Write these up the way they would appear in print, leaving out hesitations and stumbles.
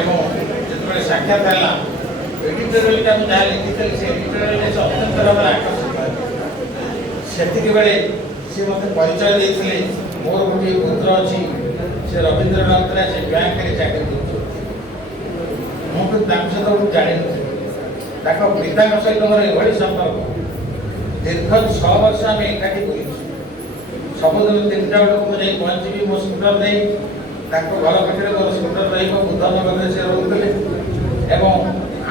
এবং যেତେବେଳେ ସାକ୍ଷାତ ହେଲା ଏଡିଟୋରିଆଲଟା ମୁଁ ଯାହା ଲେଖିଥିଲି ସେ ଏଡିଟୋରିଆଲରେ ସେ ଅତ୍ୟନ୍ତ ଭାବରେ ଆକର୍ଷିତ ହେଲେ। ସେତିକି ବେଳେ ସେ ମୋତେ ପରିଚୟ ଦେଇଥିଲେ ମୋର ଗୋଟିଏ ପୁତ୍ର ଅଛି, ସେ ରବୀନ୍ଦ୍ରନାଥରେ ସେ ବ୍ୟାଙ୍କରେ ଚାକିରି କରୁଛି। ମୁଁ କିନ୍ତୁ ତାଙ୍କ ସହିତ ମୁଁ ଜାଣିନଥିଲି। ତାଙ୍କ ପିତାଙ୍କ ସହିତ ମୋର ଏଭଳି ସମ୍ପର୍କ, ଦୀର୍ଘ 6 ବର୍ଷ ଆମେ ଏକାଠି ବୁଲିଛୁ। ସବୁଦିନ 3ଟା ବେଳକୁ ମୁଁ ଯାଇ ପହଞ୍ଚିବି ମୋ ସ୍କୁଟର ନେଇ, ତାଙ୍କ ଘର ପାଖରେ ମୋର ସ୍କୁଟର ରହିବ, ବୁଦ୍ଧନଗରରେ ସେ ରହୁଥିଲେ ଏବଂ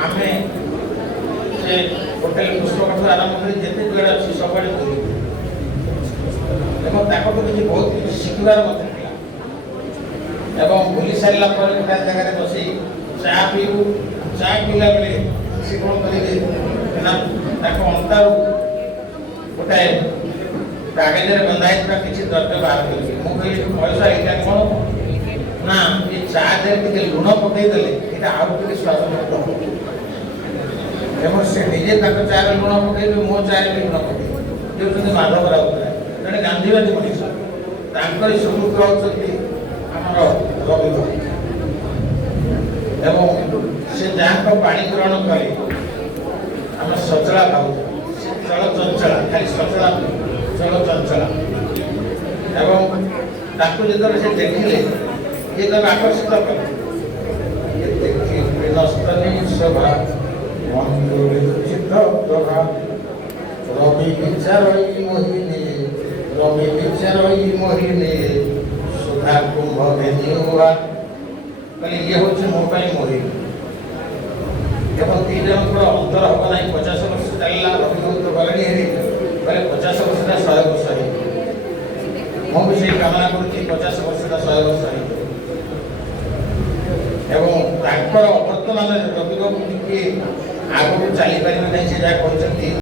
ଆମେ ସେ ହୋଟେଲ ପୁଷ୍ପକଠୁ ଆରମ୍ଭ କରି ଯେତେ ଯୁଆଡ଼େ ଅଛି ସବୁଆଡ଼େ ବୁଲିବୁ ଏବଂ ତାଙ୍କଠୁ କିଛି ବହୁତ କିଛି ଶିଖିବାର ମଧ୍ୟ ଥିଲା। ଏବଂ ବୁଲି ସାରିଲା ପରେ ଗୋଟାଏ ଜାଗାରେ ବସି ଚା ପିଇବୁ। ଚା ପିଇଲା ବେଳେ ସେ କ'ଣ କରିବେ ନା ତାଙ୍କ ଅଣ୍ଟାରୁ ଗୋଟାଏ କାଗଜରେ ବନ୍ଧା ହେଇଥିବା କିଛି ଦ୍ରବ୍ୟ ବାହାର କରିବେ। ମୁଁ କହିଲି ପଇସା ଏଇଟା କ'ଣ ନା ଏ ଚା ଦେହରେ ଟିକେ ଲୁଣ ପକେଇଦେଲେ ଏଇଟା ଆଉ ଟିକେ ସ୍ୱାଦଯୁକ୍ତ ହେବ। ଏବଂ ସେ ନିଜେ ତାଙ୍କ ଚାରେ ଲୁଣ ପକେଇବେ, ମୋ ଚାରେ ବି ଲୁଣ ପକେଇବେ। ସେ ହେଉଛନ୍ତି ମାଧବ ରାଉତରାୟ, ଜଣେ ଗାନ୍ଧୀବାଦୀ ମଣିଷ। ତାଙ୍କରି ସୁପୁତ୍ର ହେଉଛନ୍ତି ଆମର ରବୀନ୍ଦ୍ର। ଏବଂ ସେ ଯାହାଙ୍କ ପାଣି ଗ୍ରହଣ କରେ ଆମେ ସଚଳା ଭାବୁଛୁ, ଚଳ ଚଞ୍ଚଳା, ଖାଲି ସଚଳା ଚଳ ଚଞ୍ଚଳା। ଏବଂ ତାକୁ ଯେତେବେଳେ ସେ ଦେଖିଲେ ଇଏ ତାକୁ ଆକର୍ଷିତ କଲେ। রবি বিচারই মোহিনী, রবি বিচারই মোহিনী, সুধা কুম্ভ ভেদিওয়া। মানে ইয়ে হচ্ছে ମୋ ପାଇଁ ମୋହିনী। এবং 2 ଜଣଙ୍କର ଅନ୍ତର ହେବ ନାହିଁ। 50 ବର୍ଷ ଚାଲିଲା, ରବିବାବୁ ଗଲେଣି ହେରି, କହିଲେ 50 ବର୍ଷଟା 100 ବର୍ଷ ହେଇଯିବ। ମୁଁ ବି ସେଇ କାମନା କରୁଛି 50 ବର୍ଷଟା 100 ବର୍ଷ ହେଇଯିବ। ଏବଂ ତାଙ୍କର ଅବର୍ତ୍ତମାନରେ ରବିବାବୁ ଟିକେ ଆଗକୁ ଚାଲିପାରିବେ ନାହିଁ। ସେ ଯାହା କହିଛନ୍ତି